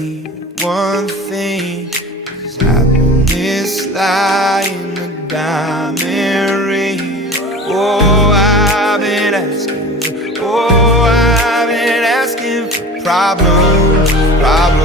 only one thing. Does happiness lie in a diamond ring? Oh, I've been asking for problems, problems.